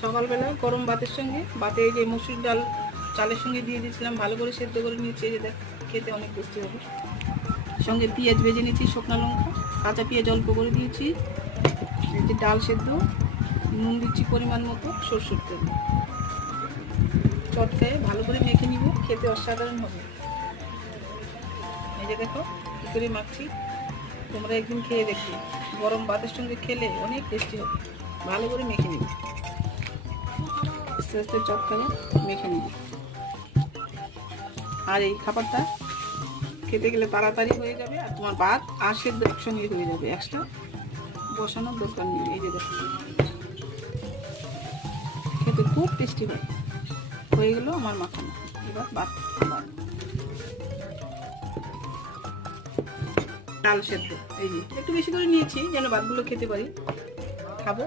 সকালবেলা গরম ভাতের সঙ্গে ভাতে এই যে মসুর ডাল চালের সঙ্গে দিয়ে দিয়েছিলাম, ভালো করে সেদ্ধ করে নিয়েছি, এই যে দেখ খেতে অনেক টেস্টি হবে। সঙ্গে পেঁয়াজ ভেজে নিয়েছি, শুকনো লঙ্কা, কাঁচা পেঁয়াজ অল্প করে দিয়েছি, এই যে ডাল সেদ্ধ, নুন দিচ্ছি পরিমাণ মতো, সরষের তেল, চটকায় ভালো করে মেখে নিব, খেতে অসাধারণ হবে। এই যে দেখো কী করে মাখছি, তোমরা একদিন খেয়ে দেখবে, গরম ভাতের সঙ্গে খেলে অনেক টেস্টি হবে। ভালো করে মেখে নিব, আস্তে আস্তে চটকায় মেখে নিব। আর এই খাবারটা খেতে গেলে তাড়াতাড়ি হয়ে যাবে, আর তোমার ভাত আর সেদ্ধ একসঙ্গে হয়ে যাবে, এক্সট্রা বসানোর দরকার নেই। এই যে দেখো খেতে খুব টেস্টি হয়। হয়ে গেল আমার মাখানো, এবার ভাত ডাল সেদ্ধ এই যে একটু বেশি করে নিয়েছি যেন ভাতগুলো খেতে পারি, খাবো।